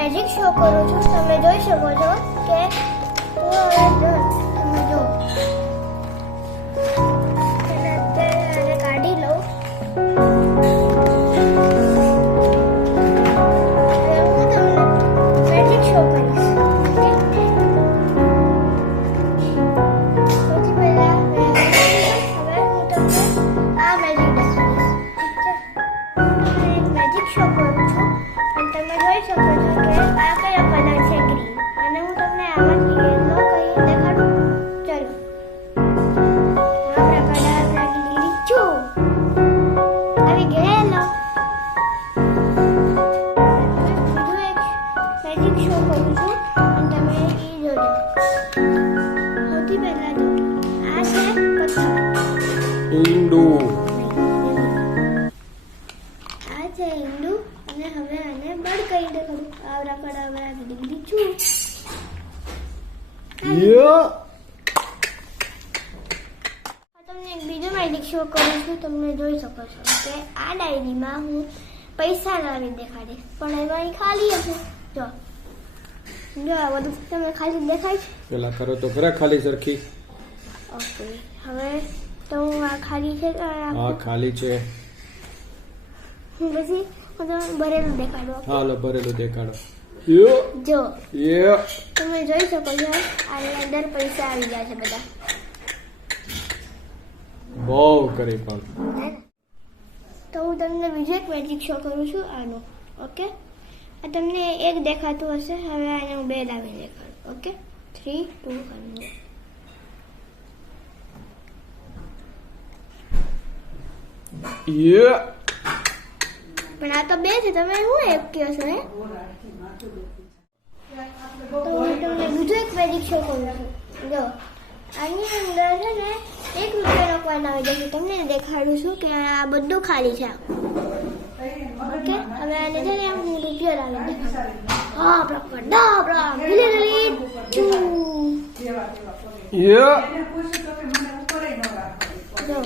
Magic show કરું છું. તમે જોઈ શકો છો કે તમે જો અત્યારે કાઢી લઉં. હવે હું તમને મેજિક શો કરીશ. સૌથી પહેલા હવે હું તમને આ મેજિક દેખાડીશ. મેજિક શો કરું છું અને તમે જોઈ શકો છો કે આ કયો કલર છે, ગ્રીન. અને હું તમને આમાંથી યલો કઈ દેખાડું. ચલો આપણા કલર નાખી દીધી છું. આવી ગયેલો. બીજું એક મેજિક શો કરું છું અને તમે એ જોજો. સૌથી પહેલા તો આ છે પથ્થર, ઈંડું. આ છે ઈંડું. અને હવે આને બળ કરી દેખાડું. આવરા કડાવરા દીધી છું. યો તમને એક બીજો મેજિક શો કરું છું. તમે જોઈ શકો છો કે આ ડાયરીમાં હું પૈસા લાવી દેખાડીશ, પણ એમાં અહીં ખાલી હશે. જો જો આ બધું તમે ખાલી દેખાય છે. પેલા કરો તો ખરા ખાલી સરખી. ઓકે, હવે તો હું આ ખાલી છે તો આ હા રાખું. ખાલી છે. પછી હું તમને ભરેલું દેખાડું. ઓકે? હાલો ભરેલું દેખાડો. યો જો યો તમે જોઈ શકો છો આની અંદર પૈસા આવી ગયા છે બધા. બહુ કરી પણ. તો હું તમને બીજો એક મેજિક શો કરું છું આનો. ઓકે, આ તમને એક દેખાતું હશે. હવે આને હું બે લાવીને દેખાડું. ઓકે, 3, 2, 1. યો પણ આ તો બે છે. તમે શું એક કહો છો? હે, તો હું તમને બીજો એક મેજિક શો કરું છું. જો આની અંદર છે ને 1 રૂપિયાનો કોઈન આવી જશે. તમને દેખાડું છું કે આ બધું ખાલી છે. ઓકે, હવે આને છે ને હું રૂપિયો લાવીને દેખાડું. હા આપણા યો જો